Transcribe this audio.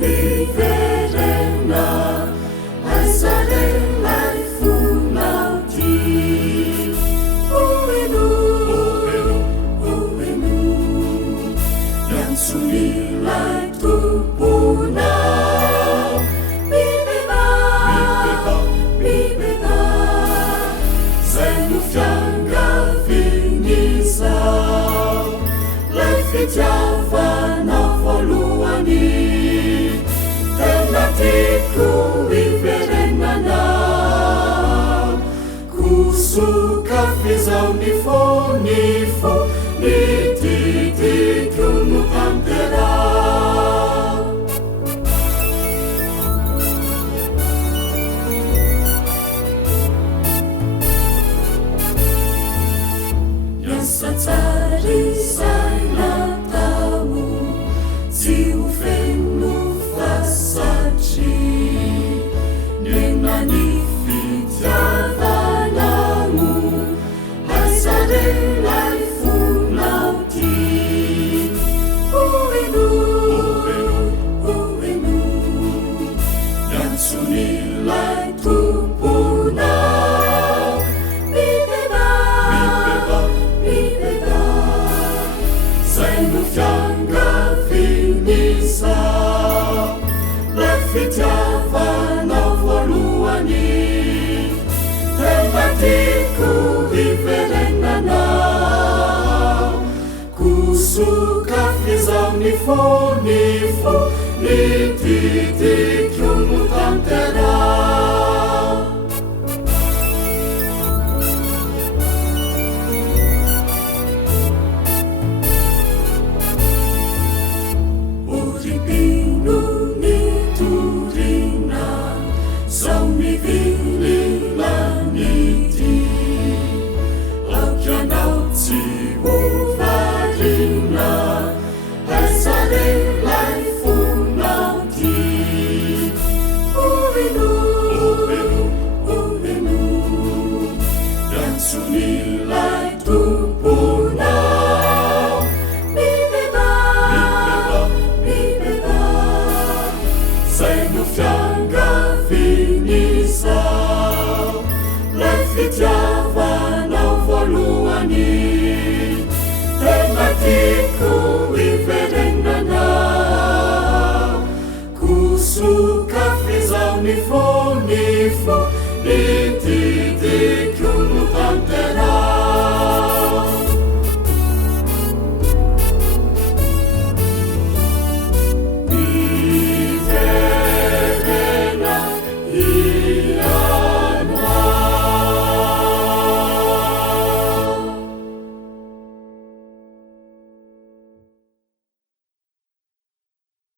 miverena aizarelay fonauty oeno miantsonilay tomponao mibeba zay no fiangavinizao lay fitiavanao voalohany tena tiako iverenanao kosoka fizao nifo nititiko no tanterao yasatsary zay natao tsy ho feno fasatry nenany fitiavanao aizarelay fonauty oeno miantsonilay tomponao mibeba zay no fiangavinizao lay fitiavanao voalohany tena tiako iverenanao kosoka fizao nifo nititiko no tanterao